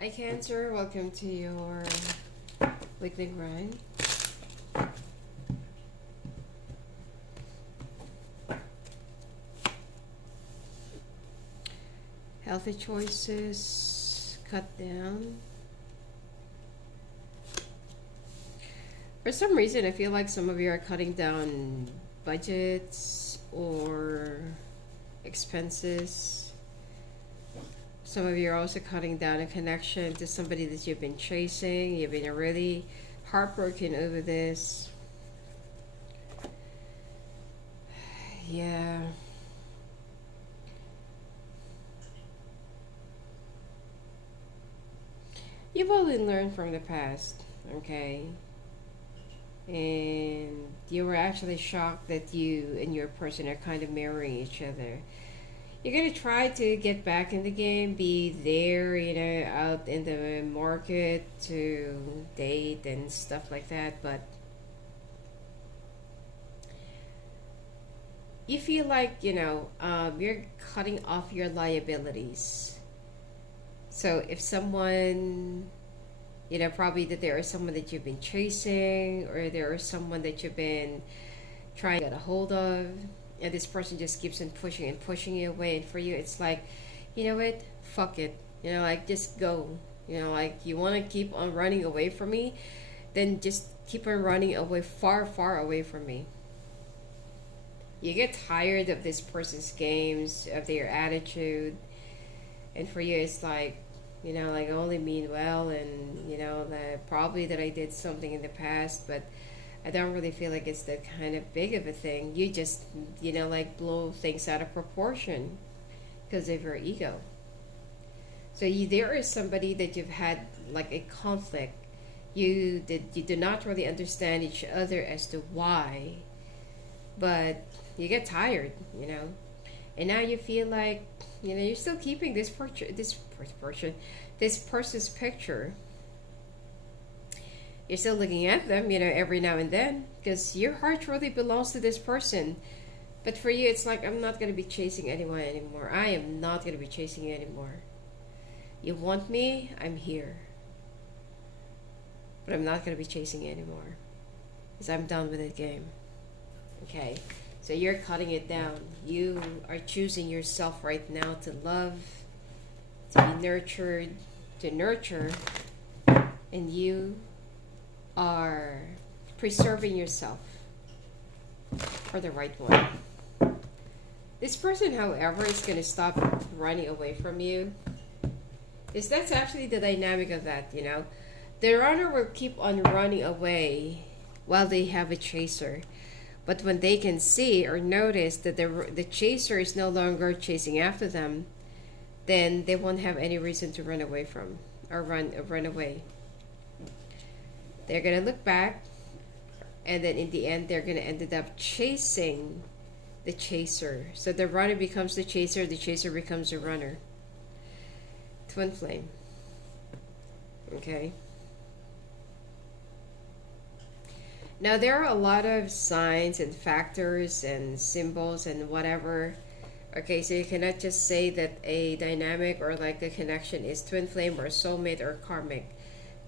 Hi Cancer, welcome to your weekly grind. Healthy choices, cut down. For some reason, I feel like some of you are cutting down budgets or expenses. Some of you are also cutting down a connection to somebody that you've been chasing. You've been really heartbroken over this. Yeah. You've only learned from the past, okay? And you were actually shocked that you and your person are kind of mirroring each other. You're gonna try to get back in the game, be there, out in the market to date and stuff like that, but you feel like, you're cutting off your liabilities. So if someone, probably that there is someone that you've been chasing, or there is someone that you've been trying to get a hold of, and this person just keeps on pushing and pushing you away, and for you it's like, you know what, fuck it, just go, you want to keep on running away from me, then just keep on running away, far far away from me. You get tired of this person's games, of their attitude, and for you it's like, I only mean well, and that probably that I did something in the past, but I don't really feel like it's that kind of big of a thing. You just, blow things out of proportion because of your ego. So there is somebody that you've had like a conflict. You do not really understand each other as to why, but you get tired, and now you feel like, you're still keeping this person's picture. You're still looking at them, every now and then, because your heart really belongs to this person. But for you, it's like, I'm not going to be chasing anyone anymore. I am not going to be chasing you anymore. You want me? I'm here. But I'm not going to be chasing you anymore, because I'm done with the game. Okay? So you're cutting it down. You are choosing yourself right now to love, to be nurtured, to nurture, and you are preserving yourself for the right one. This person, however, is going to stop running away from you. That's actually the dynamic of that, The runner will keep on running away while they have a chaser. But when they can see or notice that the chaser is no longer chasing after them, then they won't have any reason to run away from, or run away. They're going to look back, and then in the end, they're going to end up chasing the chaser. So the runner becomes the chaser becomes the runner. Twin flame. Okay. Now, there are a lot of signs and factors and symbols and whatever. Okay, so you cannot just say that a dynamic or like a connection is twin flame or soulmate or karmic.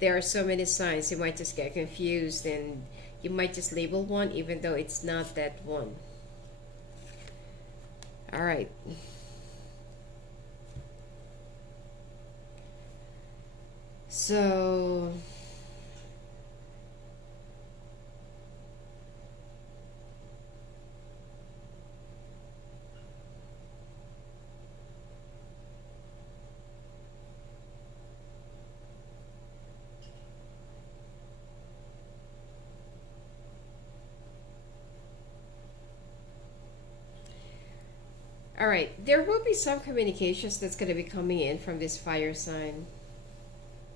There are so many signs, you might just get confused and you might just label one even though it's not that one. All right. So all right, there will be some communications that's going to be coming in from this fire sign.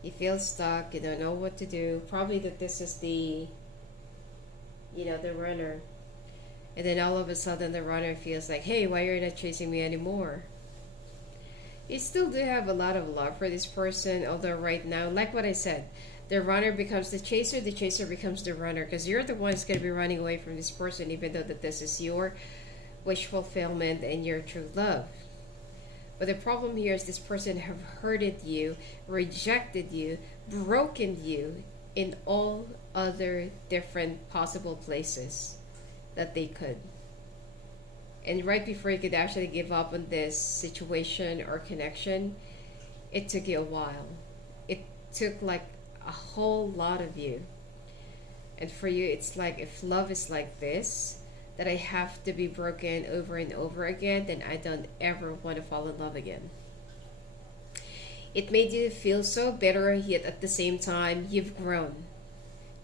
You feel stuck, you don't know what to do. Probably that this is the runner. And then all of a sudden the runner feels like, hey, why are you not chasing me anymore? You still do have a lot of love for this person, although right now, like what I said, the runner becomes the chaser becomes the runner, because you're the one who's going to be running away from this person, even though that this is your wish fulfillment and your true love. But the problem here is this person have hurted you, rejected you, broken you in all other different possible places that they could. And right before you could actually give up on this situation or connection, it took you a while. It took like a whole lot of you. And for you, it's like if love is like this, that I have to be broken over and over again, then I don't ever want to fall in love again. It made you feel so bitter, yet at the same time, you've grown.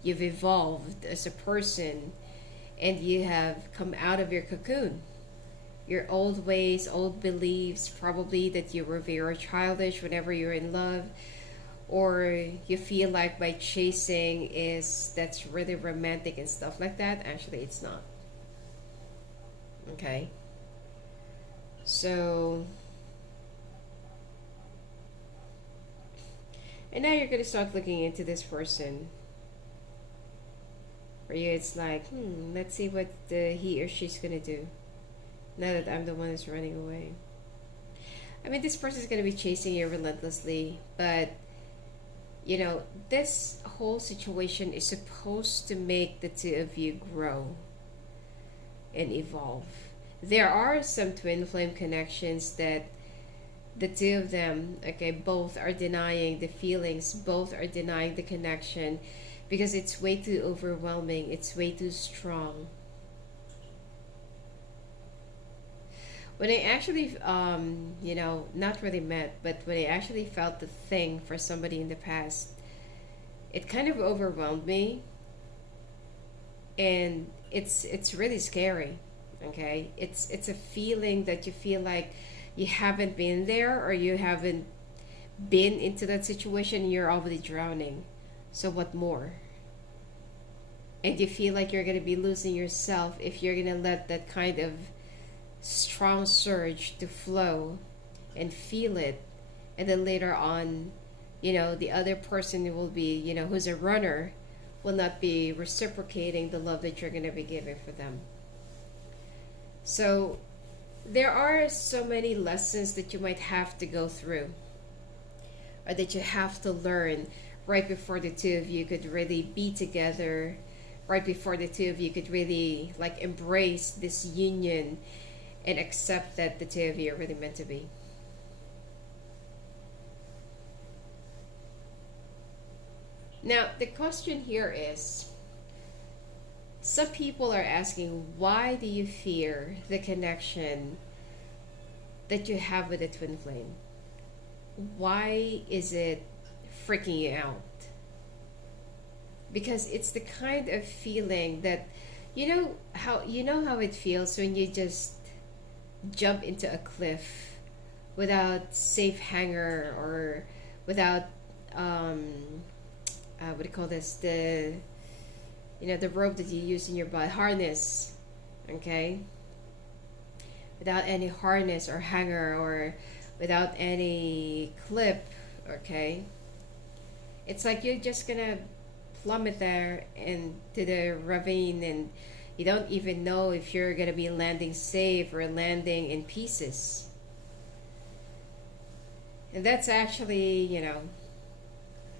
You've evolved as a person, and you have come out of your cocoon. Your old ways, old beliefs, probably that you were very childish whenever you're in love, or you feel like by chasing is that's really romantic and stuff like that. Actually, it's not. Okay? So, and now you're gonna start looking into this person. For you, it's like, let's see what he or she's gonna do. Now that I'm the one who's running away. I mean, this person is gonna be chasing you relentlessly, but this whole situation is supposed to make the two of you grow and evolve. There are some twin flame connections that the two of them, okay, both are denying the feelings, both are denying the connection because it's way too overwhelming, it's way too strong. When I actually, not really met, but when I actually felt the thing for somebody in the past, it kind of overwhelmed me, and it's really scary. Okay, it's a feeling that you feel like you haven't been there or you haven't been into that situation. You're already drowning. So what more? And you feel like you're gonna be losing yourself if you're gonna let that kind of strong surge to flow and feel it, and then later on the other person will be who's a runner will not be reciprocating the love that you're going to be giving for them. So there are so many lessons that you might have to go through or that you have to learn right before the two of you could really be together, right before the two of you could really like embrace this union and accept that the two of you are really meant to be. Now, the question here is, some people are asking, why do you fear the connection that you have with a twin flame? Why is it freaking you out? Because it's the kind of feeling that how it feels when you just jump into a cliff without safe hanger or without what do you call this, the rope that you use in your body, harness, okay, without any harness or hanger or without any clip, okay. It's like you're just gonna plummet there into the ravine, and you don't even know if you're gonna be landing safe or landing in pieces. And that's actually,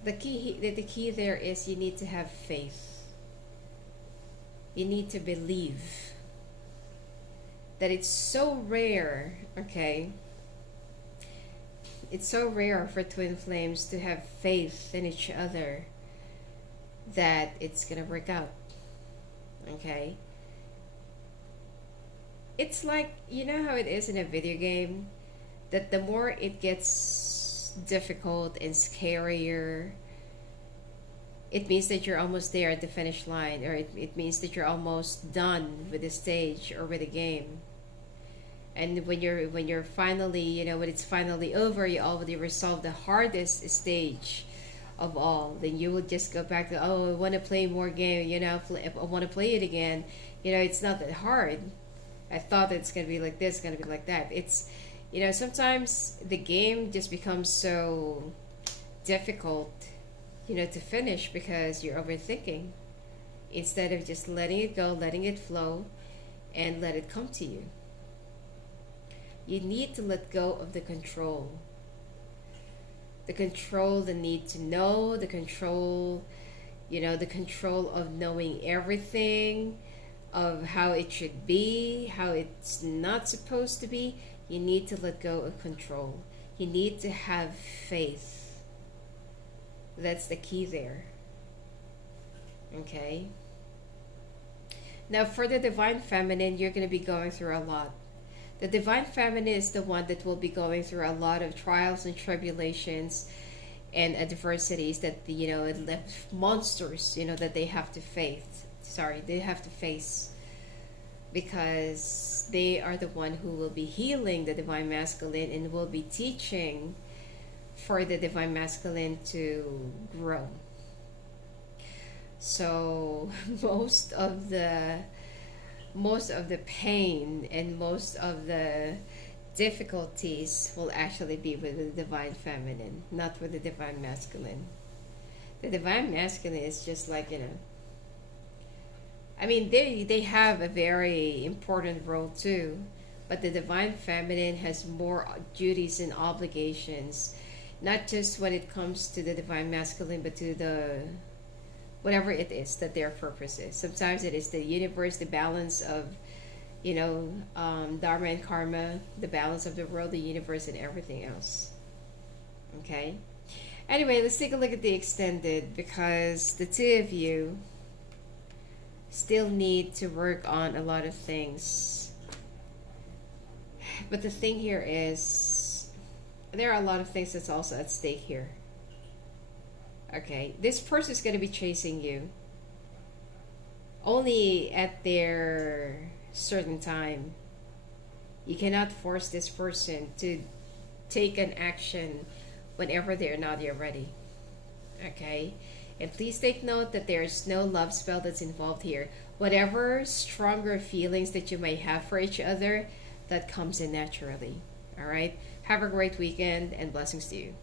the key there is you need to have faith. You need to believe that it's so rare, okay? It's so rare for twin flames to have faith in each other that it's gonna work out, okay? It's like, how it is in a video game, that the more it gets difficult and scarier, it means that you're almost there at the finish line, or it means that you're almost done with the stage or with the game. And when you're finally, when it's finally over, you already resolved the hardest stage of all, then you will just go back to, oh, I want to play more game, I want to play it again. It's not that hard. I thought it's going to be like this, going to be like that. It's, sometimes the game just becomes so difficult, to finish because you're overthinking instead of just letting it go, letting it flow, and let it come to you. You need to let go of the control. The control, the need to know, the control, the control of knowing everything, of how it should be, how it's not supposed to be. You need to let go of control. You need to have faith. That's the key there. Okay? Now, for the divine feminine, you're going to be going through a lot. The divine feminine is the one that will be going through a lot of trials and tribulations and adversities that monsters that they have to face. They have to face, because they are the one who will be healing the divine masculine and will be teaching for the divine masculine to grow. So most of the pain and most of the difficulties will actually be with the divine feminine, not with the divine masculine. The divine masculine is just like, I mean, they have a very important role too, but the divine feminine has more duties and obligations, not just when it comes to the divine masculine, but to the whatever it is that their purpose is. Sometimes it is the universe, the balance of, dharma and karma, the balance of the world, the universe, and everything else. Okay? Anyway, let's take a look at the extended, because the two of you still need to work on a lot of things. But the thing here is, there are a lot of things that's also at stake here. Okay, this person is going to be chasing you only at their certain time. You cannot force this person to take an action whenever they're not yet ready. Okay, and please take note that there's no love spell that's involved here. Whatever stronger feelings that you may have for each other, that comes in naturally. All right, have a great weekend and blessings to you.